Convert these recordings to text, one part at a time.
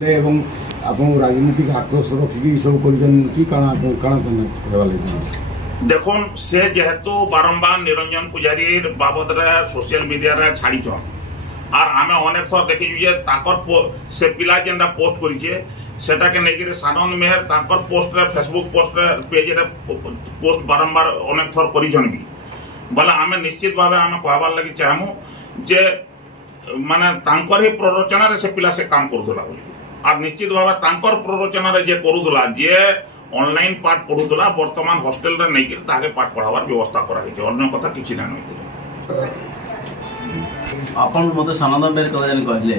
এবং ଆପଣ ରାଜନୈତିକ ଆକ୍ରୋଶ ରଖିକି ସବୁ କରିଛନ୍ତି କି କାଣା କାଣା ହେବା ଲାଗି দেখুন সে যেহেতু বারম্বার নিরঞ্জন পূজারীর বাবদরে সোশিয়াল মিডিয়ারে ছাড়িছন আর আমি অনেক থর দেখিছি যে তাকর সে পিলা যেটা পোস্ট করেছে সেটাকে নেই সানন্দ মেহের তাকর পোস্টরে ফেসবুক পোস্টরে পেজরে পোস্ট বারম্বার অনেক থর করেছেন বি বলে আমি নিশ্চিত ভাবে আমি কহবার লাগি চাহমু যে মানে তাঙ্কর হি প্ররোচনারে সে পিলা সে কাম করুলা বলি আর নিশ্চিত ভাবে তাঙ্কর প্ররোচনারে যে করুলা যে অনলাইন পাঠ পড়ুলা বর্তমান হস্টেলরে নেই তাকে পাঠ পড়াবার ব্যবস্থা করা হয়েছে অন্য কথা কিছু না নইছিল আপন মতে সানন্দ মেহের কথা যেন কহিলে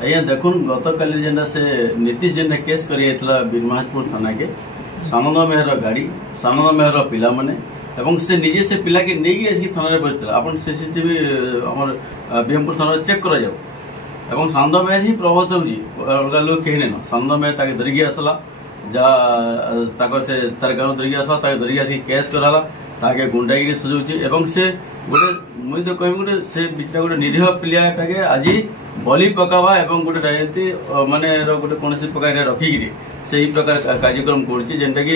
আজ্ঞা দেখুন গতকালি যেটা সে নীতিশ যেটা কেস করে যাইଥିଲା বীরমহাজপুর থানাকে সানন্দ মেহের গাড়ি সানন্দ মেহের পিলা মানে এবং সে নিজে সে পিলাকে নেইকি আসি থানারে বসিଥିଲା আপন সিসিটিভি আমার বিএমপুর থানারে চেক করা যাও এবং সানন্দ মেহের হি প্রভাবিত হଉଛି ଅଲଗା ଲୋକ କେହି ନାଇଁ ସାନନ୍ଦ ମେହେର ତାକେ ଧରିକି ଆସିଲା ଯାହା ତାଙ୍କର ସେ ତାର ଗାଁ ଧରିକି ଆସିଲା ତାକେ ଧରିକି ଆସିକି କେସ୍ କରାଲା ତାକେ ଗୁଣ୍ଡାଇକି ସୁଝଉଛି ଏବଂ ସେ ଗୋଟେ ମୁଇଁ ତ କହିବି ଗୋଟେ ସେ ବିଚରା ଗୋଟେ ନିରୀହ ପିଲାଟାକେ ଆଜି ବଲି ପକାବା ଏବଂ ଗୋଟେ ରାଜନୀତି ମାନେ ଗୋଟେ କୌଣସି ପ୍ରକାର ରଖିକିରି ସେଇ ପ୍ରକାର କାର୍ଯ୍ୟକ୍ରମ କରୁଛି ଯେନ୍ଟାକି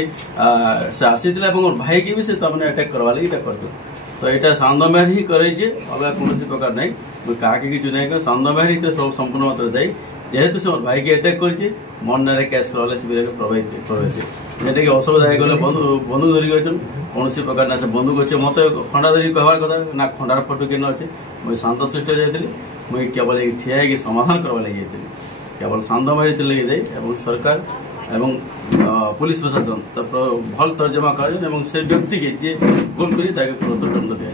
ସେ ଆସିଥିଲା ଏବଂ ଭାଇକି ବି ସେ ତାମାନେ ଆଟାକ୍ କରବା ଲାଗି ଏଇଟା କରିଥିଲା ତ ଏଇଟା ସାନନ୍ଦ ମେହେର ହିଁ କରାଇଛି ଅଲଗା କୌଣସି ପ୍ରକାର ନାହିଁ କାହାକି କିଛି ନାହିଁ ସାନନ୍ଦ ମେହେର ହିଁ ସବୁ ସମ୍ପୂର୍ଣ୍ଣ ମାତ୍ରାରେ ଦାୟୀ যেহেতু সে ভাইকে আটাক করছে মন্নারে ক্যাশ করালে সে প্রভাবিত যেটাকি অসুবিধা হয়ে গেলে বন্ধুক ধরিকি অছেন কৌশি প্রকার না সে বন্ধুক অছে মতো খন্ডা ধরিকি কহবার কথা না খন্ডার ফটো কেন অছে মুই শান্ত শিষ্ট যাই মুই কেবল ঠিয়া হয়ে সমাধান করবার লাগি যাই কেবল শান্ত মারি লাগি যাই এবং সরকার এবং পুলিশ প্রশাসন ভাল তর্জমা করা এবং সে ব্যক্তিকে যে ভুল করি তাকে প্রদণ্ড দিয়া